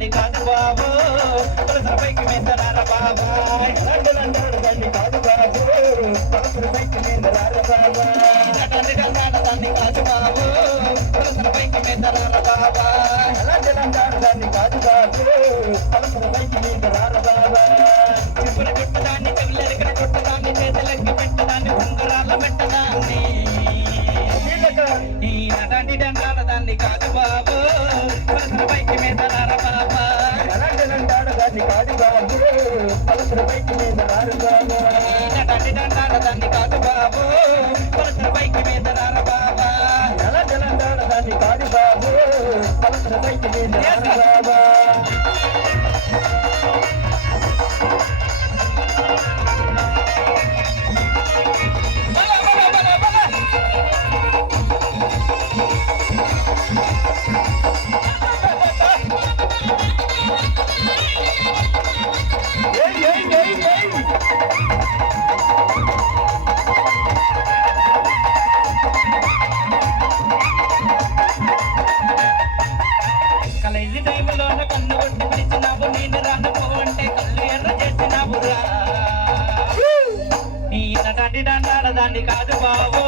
దాన్ని కాదు బాబు పైకి మీద రార బాబా లండలంటాడు దాన్ని కాదు బాబు పైకి మీద రార బాబా దాన్ని కాదు బాబు పైకి మీద రార బాబా లండలంటాడు దాన్ని కాదు బాబు పైకి మీద రార బాబా ఇప్పుడు చుట్టదాన్ని చెవులెరిగిన చుట్టదాన్ని చేతులెక్కి పెట్టదాన్ని ఉంగరాల పెట్టదాన్ని ఈ నటాన్ని దండాడదాన్ని కాదు బాబు పైకి మీద రార బాబా లండలంటాడు దాన్ని కాదు బాబు పైకి మీద రారు బాబా ఈ నటాన్ని దండాడదాన్ని కాదు బాబు పైకి మీద రార బాబా లండలంటాడు దాన్ని కాదు బాబు పైకి మీద రార బాబా కలేజీ టైంలోన కన్ను కొట్టి పిలిచినావు నేను రానుకో అంటే కళ్ళు ఎర్ర చేసినావురా ఈ నటాటి దండాడదాన్ని కాదు బాబు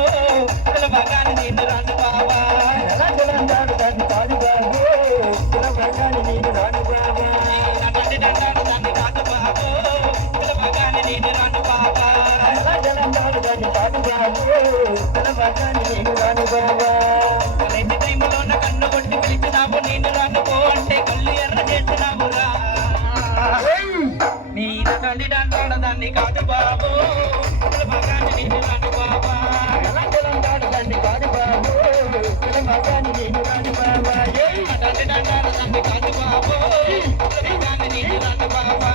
బాగాని నేను రాను బాబా దాన్ని కాదు బాబు బాగాని నేను రాను బాబా నటాటి దండాడదాన్ని కాదు బాబు బాగాని నేను రాను బాబా దాన్ని కాదు బాబు బాగాని నేను రాను బాబా కలేజీ టైంలోన కన్ను కొట్టి పిలిచినావు నేను రానుకో అంటే కళ్ళు ఎర్ర చేసినావురా నీ నటాటి దండాడదాన్ని కాదు బాబు బాగాని నేను రాను బాబా దాన్ని కాదు బాబు బాగాని నేను రాను బాబా నటాటి దండాడదాన్ని కాదు బాబు బాగాని నేను రాను బాబా